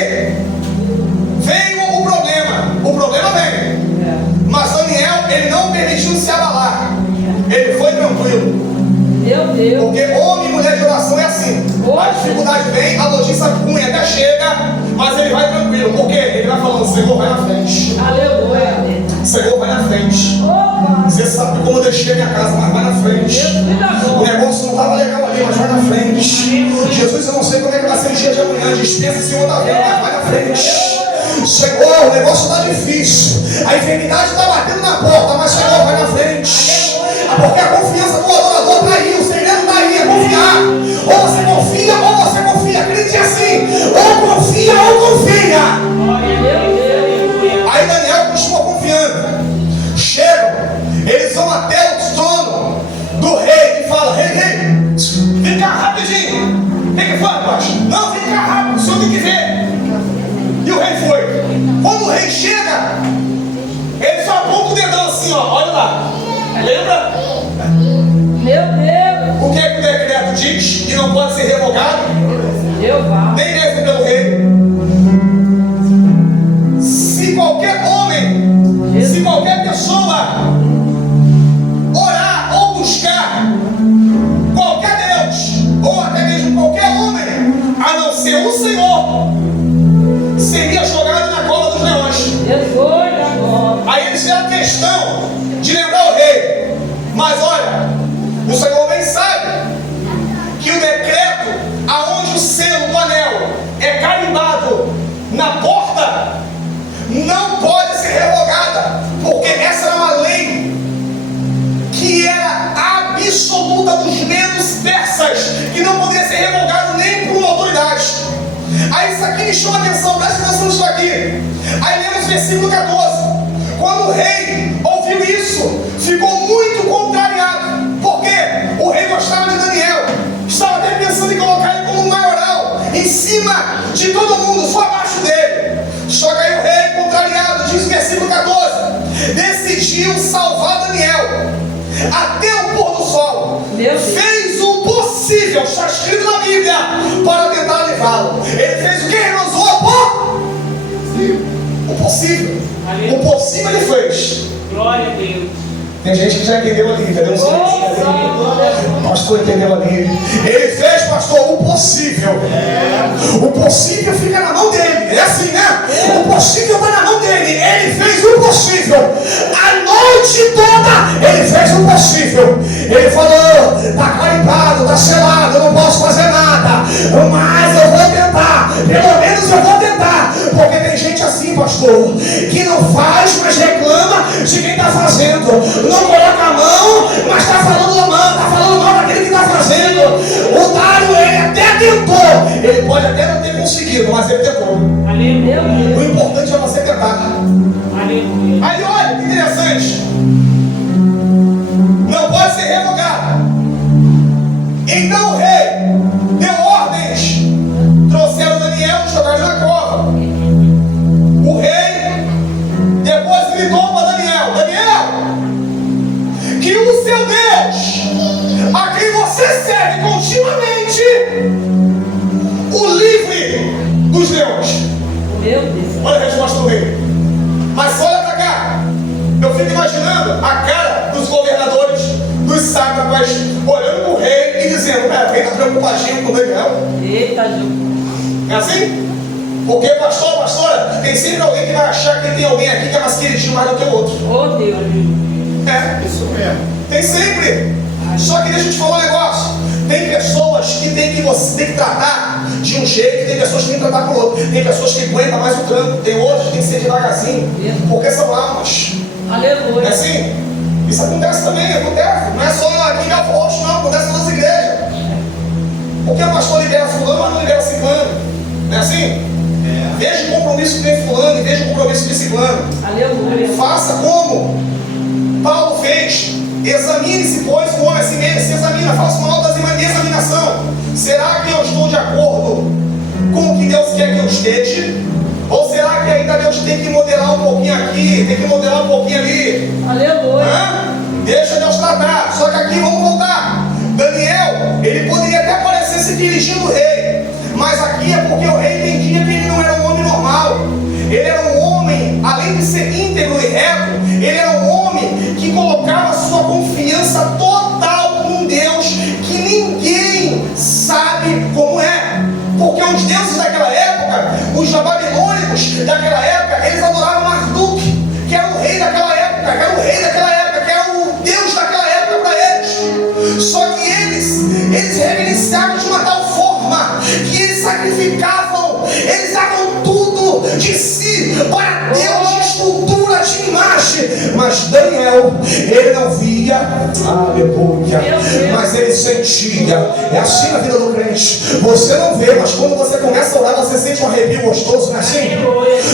veio o problema. O problema veio. Mas Daniel, ele não permitiu se abalar. Ele foi tranquilo. Meu Deus. Porque homem e mulher de oração é assim. A dificuldade vem, a notícia ruim até chega, mas ele vai tranquilo. Por quê? Ele vai falando, Senhor, vai na frente. Aleluia. Senhor, vai na frente. Opa. Você sabe como eu deixei a minha casa, mas vai na frente. O negócio não estava legal ali, mas vai na frente. Jesus, eu não sei como é que vai ser o dia de amanhã. Dispensa, Senhor, da vida, mas vai na frente. Senhor, o negócio está difícil. A enfermidade está batendo na porta, mas Senhor, vai na frente. Porque a confiança do adorador está aí. O segredo está aí, é confiar. Ou você confia, ou você confia. Acredite assim. Ou confia, ou confia. Aí Daniel continua confiando. Chegam, eles vão até o trono do rei e falam, rei, vem cá rapidinho. O que foi, rapaz? Não, vem cá rápido, o senhor tem que ver. E o rei foi. Quando o rei chega, ele só aponta o dedão assim, ó, olha lá. Lembra? Meu Deus. O que é que o decreto diz? Que não pode ser revogado? Jeová. Nem mesmo pelo rei. Se qualquer homem, se qualquer pessoa orar ou buscar qualquer Deus, ou até mesmo qualquer homem, a não ser o Senhor, seria jogado na cova dos leões. Jesus agora. Aí eles fizeram questão de lembrar o rei. Mas olha, o Senhor bem sabe que o decreto aonde o selo do anel é carimbado na porta não pode ser revogada, porque essa era uma lei que era absoluta dos medos persas, que não poderia ser revogado nem por uma autoridade. Aí isso aqui me chama a atenção, presta atenção nisso aqui. Aí lemos o versículo 14. Quando o rei ouviu isso, ficou muito contrariado. Por quê? O rei gostava de Daniel. Estava até pensando em colocar ele como um maioral, em cima de todo mundo, só abaixo dele. Só que aí o rei, contrariado, diz o versículo 14, decidiu salvar Daniel até o pôr do sol. Fez o possível, está escrito na Bíblia, para tentar levá-lo. Ele fez o que? Ele usou o possível. O possível ele fez. Glória a Deus. Tem gente que já entendeu ali, entendeu? O pastor entendeu ali. Ele fez, pastor, o possível. O possível fica na mão dele. É assim, né? O possível está na mão dele. Ele fez o possível. A noite toda ele fez o possível. Ele falou, está carimbado, está selado, eu não posso fazer nada. Mas eu vou tentar. Pelo menos eu vou tentar. Porque tem gente assim, pastor, que não faz, mas reclama de quem está fazendo. Não coloca a mão, mas está falando mal daquele que está fazendo. O Dário, ele até tentou. Ele pode até não ter conseguido, mas ele tentou. Aleluia. O importante é você tentar. Aleluia. Aí olha, que interessante. Não pode ser revogado. Então o rei deu ordens. Trouxeram Daniel e jogaram na cova. O rei depois gritou para Daniel, que o seu Deus, a quem você serve continuamente, o livre dos leões. Meu Deus. Olha a resposta do rei. Mas olha para cá. Eu fico imaginando a cara dos governadores, dos sátrapas, olhando para o rei e dizendo, o rei está preocupadinho com Daniel. Eita, Jesus. É assim? Porque pastor, pastora, tem sempre alguém que vai achar que tem alguém aqui que é mais queridinho mais do que o outro. Oh Deus. É, isso mesmo. Tem sempre. Só que deixa eu te falar um negócio. Tem pessoas que você tem que tratar de um jeito, tem pessoas que tem que tratar por outro. Tem pessoas que aguentam mais o tranco, tem outras que tem que ser devagarzinho, porque são almas. Aleluia. Não é assim? Isso acontece também, acontece. Não é só aqui em Galvão, não, acontece nas igrejas. Porque o pastor libera fulano, mas não libera ciclano. Não é assim? Veja o compromisso que tem fulano e veja o compromisso de ciclano. Aleluia. Faça como Paulo fez. Examine-se, pois, o homem a si mesmo, se examina, faça uma autoexaminação. Será que eu estou de acordo com o que Deus quer que eu esteja? Ou será que ainda Deus tem que modelar um pouquinho aqui, tem que modelar um pouquinho ali? Aleluia. Deixa Deus tratar. Só que aqui vamos voltar. Daniel, ele poderia até parecer se dirigindo ao rei, mas aqui é porque o rei entendia que ele não era um homem normal. Ele era um homem, além de ser íntegro e reto, ele era um homem que colocava sua confiança total em Deus, que ninguém sabe como é. Porque os deuses daquela época, os babilônicos daquela época, eles adoravam Marduk, que era o rei daquela época, que era o rei daquela época, que era o Deus daquela época para eles. Só que eles reverenciavam de uma tal forma que eles sacrificavam, eles davam tudo de si para Deus de escultura, de imagem. Mas Daniel, ele não via, aleluia, mas ele sentia. É assim na vida do crente. Você não vê, mas quando você começa a orar, você sente um arrepio gostoso, não é assim?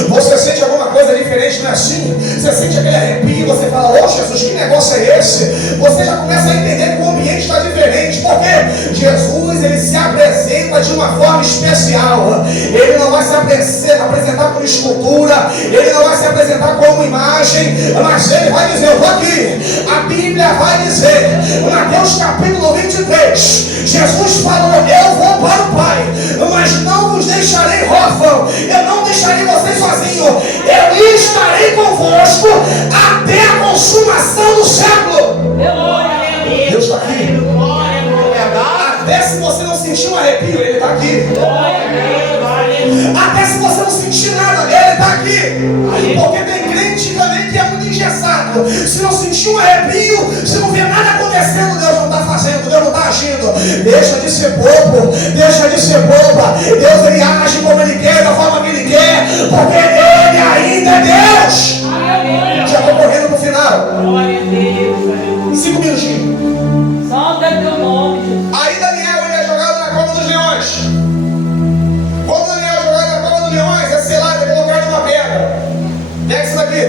Você sente alguma coisa diferente, não é assim? Você sente aquele arrepio, você fala, ô Jesus, que negócio é esse? Você já começa a entender que o ambiente está diferente, porque Jesus, ele se apresenta de uma forma especial. Ele não vai se apresentar por escultura, ele não vai se apresentar como imagem, mas ele vai dizer, eu vou aqui. A Bíblia vai dizer, Mateus capítulo 23, Jesus falou, eu vou para o Pai, mas não vos deixarei órfão, eu não deixarei vocês sozinhos, eu estarei convosco até a consumação do século. Deus está aqui. Até se você não sentir um arrepio, ele está aqui. Até se você não sentir nada, ele está aqui. Porque tem crente também que é muito engessado. Se não sentir um arrepio, se não vê nada acontecendo, Deus não está fazendo, Deus não está agindo. Deixa de ser bobo, deixa de ser boba. Deus, ele age como ele quer, da forma que ele quer, porque ele ainda é Deus. Já estou correndo para o final. 5 minutinhos. Santo é teu nome, Jesus. Aí Daniel, ele é jogado na cova dos leões. Quando Daniel é jogado na cova dos leões, é selado, é colocado numa pedra. Pega isso daqui.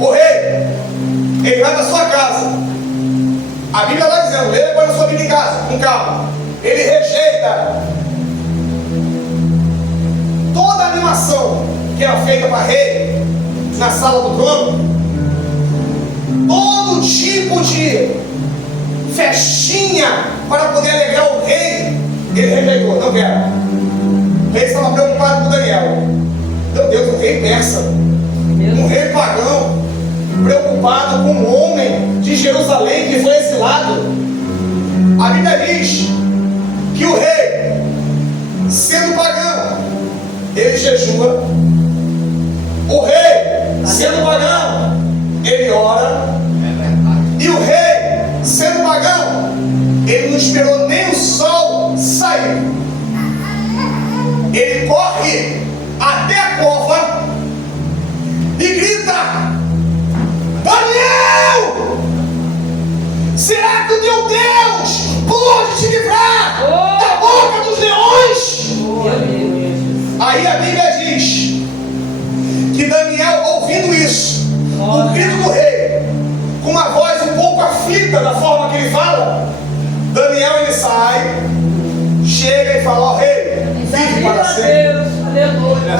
O rei, ele vai para sua casa. A Bíblia está dizendo, leia depois na sua Bíblia em casa, com calma. Ele rejeita toda a animação que era feita para rei na sala do trono. Todo tipo de festinha para poder alegrar o rei, ele rejeitou, não quero. O rei estava preocupado com Daniel. Meu Deus, um rei persa, um rei pagão, preocupado com um homem de Jerusalém que foi exilado. A Bíblia diz que o rei, sendo pagão, ele jejua. O rei, sendo pagão, ele ora. E o rei, sendo pagão, ele não esperou nem o sol sair. Ele corre até a cova e grita: Daniel, será que o teu Deus pode te livrar da boca dos leões? Aí a Bíblia diz que Daniel, ouvindo isso, o grito do rei, com uma voz um pouco aflita da forma que ele fala, Daniel, ele sai, chega e fala: ó rei, vive para sempre. Aleluia.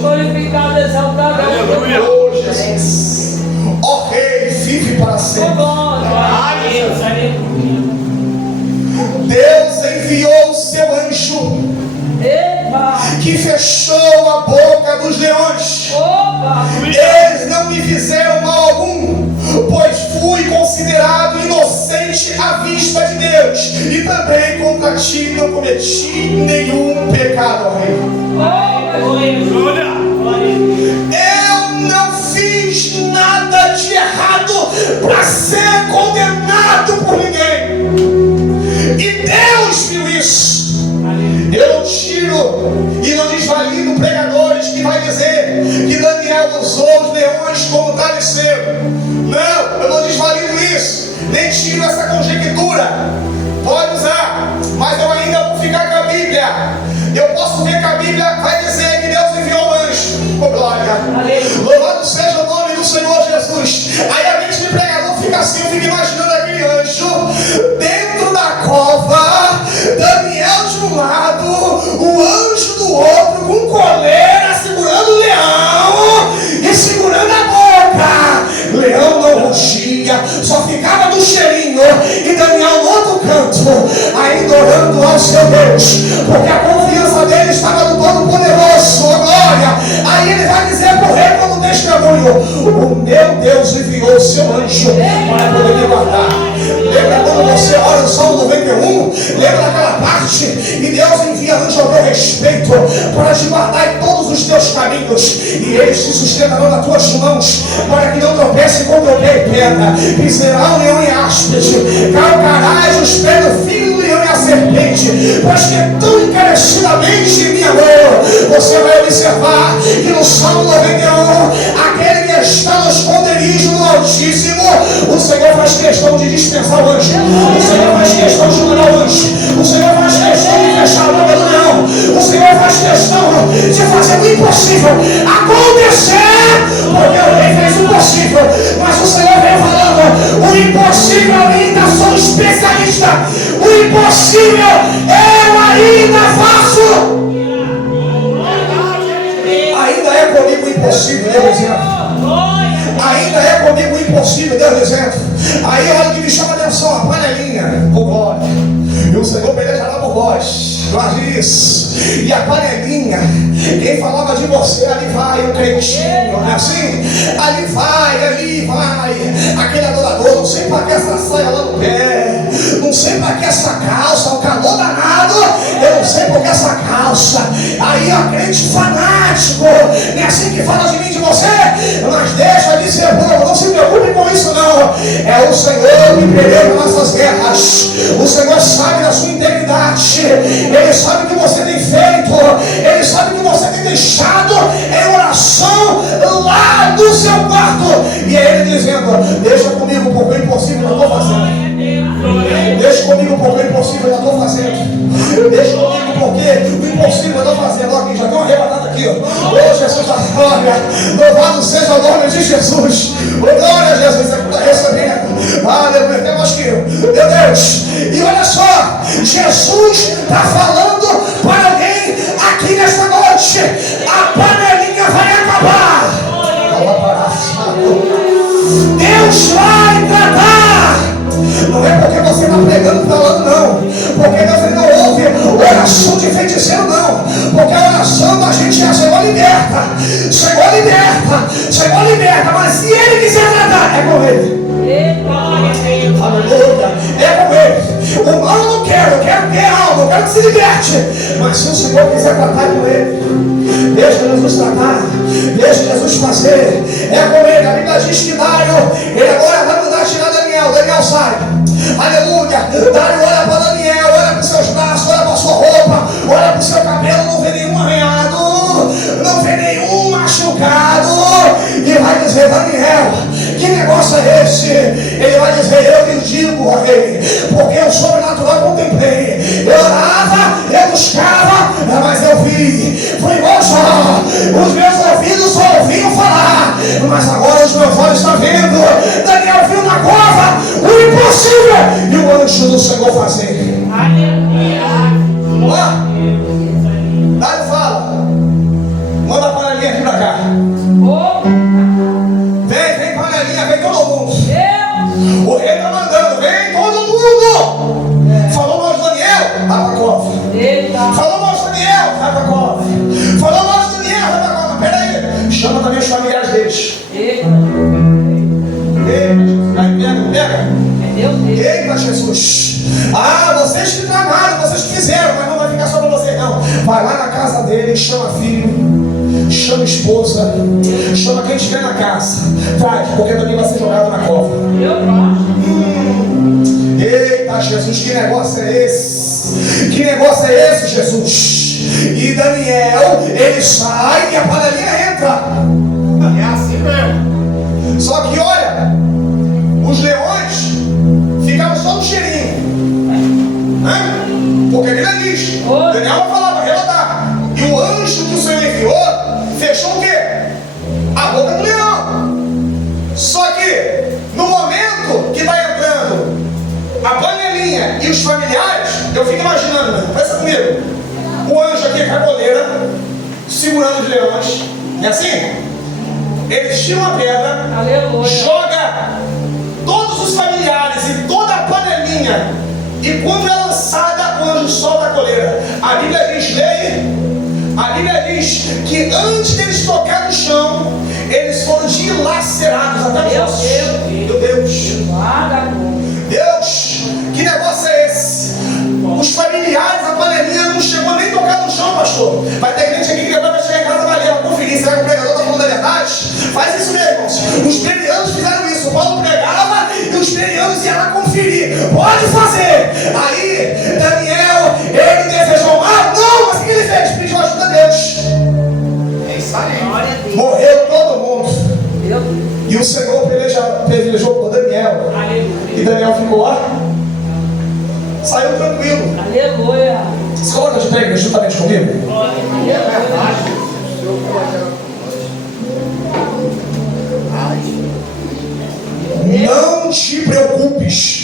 Glorificado, exaltado. Aleluia. Oh Jesus, ó rei, vive para sempre. Deus enviou o seu anjo que fechou a boca dos leões. Eles não me fizeram mal algum, pois fui considerado inocente à vista de Deus, e também contra ti não cometi nenhum pecado, ó rei. Eu não fiz nada de errado para ser condenado por ninguém, e Deus viu isso. Eu não tiro e não desvalido pregadores que vai dizer que Daniel usou os leões como travesseiro. Não, eu não desvalido isso, nem tiro essa conjectura. Pode usar, mas eu ainda vou ficar com a Bíblia. Eu posso ver que a Bíblia vai dizer que Deus enviou um anjo. Oh, glória! Louvado seja o nome do Senhor Jesus. ungia, só ficava no cheirinho, e Daniel no outro canto, ainda orando ao seu Deus, porque a confiança dele estava no Todo-Poderoso. Glória! Aí ele vai dizer para o rei como testemunho: o meu Deus enviou o seu anjo para poder me guardar. Lembra quando você ora no Salmo 91? Lembra daquela parte? E Deus envia anjo ao teu respeito para te guardar em todos os teus caminhos, e eles te sustentarão nas tuas mãos, para que não tropece contra o pé e pedra. Pisarão o leão e áspide, calcarás os pés do filho do leão e a serpente, pois que tão encarecidamente me amou. Você vai observar que no Salmo 91, aquele que está no esconderijo do Altíssimo, o Senhor faz questão de dispensar o anjo, o Senhor faz questão de mandar o anjo, o Senhor faz questão de fechar a boca do leão, o Senhor faz questão de fazer o impossível acontecer, porque o rei fez o possível, mas o Senhor vem falando: o impossível ainda sou especialista, o impossível eu ainda faço. Ainda é comigo o impossível, Deus dizendo. Ainda é comigo o impossível, Deus dizendo. Aí olha que me chama a atenção, a panelinha, oh glória. E o Senhor pelejará por vós. Isso. E a panelinha, quem falava de você, ali vai o crentinho, não é assim? Ali vai, aquele adorador, não sei para que essa saia lá no pé, não sei para que essa calça, o calor danado, eu não sei por que essa calça. Aí ó, crente fanático, não é assim que fala de mim, de você, mas deixa de ser bobo, não se preocupe com isso não. É o Senhor que peleja nossas guerras, o Senhor sabe da sua integridade, Ele sabe o que você tem feito, Ele sabe o que você tem deixado em oração lá no seu quarto, e é Ele dizendo: deixa comigo porque o impossível eu estou fazendo. Deixa comigo porque o impossível eu estou fazendo. Deixa comigo porque o impossível eu estou fazendo. Aqui já tem uma arrebatada aqui, ó. Oh Jesus da glória, louvado seja o nome de Jesus. Oh glória a Jesus, é que está recebendo. Aleluia, até mais que eu. Meu Deus, e olha só, Jesus está falando para alguém aqui nesta noite: a panelinha vai acabar. Deus vai tratar. Não é porque você está pregando, falando, não. Porque Deus ele não ouve oração de feiticeiro, não. Porque a oração da gente é: Senhor liberta, Senhor liberta, Senhor liberta. Mas se Ele quiser tratar, é com Ele. Aleluia, é com Ele. O mal eu não quero, eu quero ter alma, eu quero que se liberte. Mas se o Senhor quiser tratar, é com Ele. Deixa Jesus tratar, deixa Jesus fazer, é com Ele. A Bíblia diz que Dário, ele agora vai mandar tirar Daniel. Daniel sai, aleluia. Dário olha para Daniel, olha para os seus braços, olha para a sua roupa, olha para o seu cabelo, não vê nenhum arranhado, não vê nenhum machucado, e vai dizer: Daniel, que negócio é esse? Ele vai dizer: eu lhe digo, ó rei, porque o sobrenatural contemplei. Eu orava, eu buscava, mas eu vi. Foi igual Jó, os meus ouvidos só ouviam falar, mas agora os meus olhos estão vendo. Daniel viu na cova o impossível e o anjo do Senhor fazer. Ó, Dário fala: manda a panelinha aqui pra cá. Vem panelinha, vem todo mundo. O rei está mandando: vem todo mundo. Falou mal de Daniel, vai pra cova. Falou mal de Daniel, vai pra cova. Falou mal de Daniel, vai pra cova. Pera aí, chama também os familiares deles. Eita Jesus. Vocês que trabalham, vocês que fizeram, mas não vai ficar só para você não. Vai lá na casa dele, chama filho, chama esposa, chama quem estiver na casa. Vai, porque também vai ser jogado na cova. Eita Jesus, que negócio é esse? Que negócio é esse, Jesus? E Daniel, ele sai e a panelinha entra. É assim mesmo. Só que olha, os leões ficaram só no cheirinho, né? Porque ele diz, Daniel falava, relatar. E o anjo que o Senhor enviou fechou o quê? A boca do leão. Só que no momento que está entrando a panelinha e os familiares, eu fico imaginando, né? Pensa comigo, o anjo aqui com a coleira segurando os leões, é assim? Eles tiram a pedra, joga E quando é lançada, o anjo solta a coleira. A Bíblia diz, leia, a Bíblia diz que antes deles tocar no chão, eles foram dilacerados até os ossos. Meu Deus! Deus, que negócio é esse? Os familiares, a panelinha não chegou nem a tocar no chão, pastor. Vai ter gente aqui que depois vai chegar em casa, vai ler, vai conferir. Será que o pregador está falando da verdade? Faz isso mesmo, irmãos. Os perianos fizeram isso. O Paulo pregava e os perianos iam lá conferir. Pode fazer. Aí, Daniel, ele desejou mal? Não, mas o que ele fez? Pediu ajuda a Deus. É isso aí. Morreu todo mundo. E o Senhor pelejou por Daniel. E Daniel ficou lá. Saiu tranquilo. Aleluia. Se coloca de pé juntamente comigo. Não te preocupes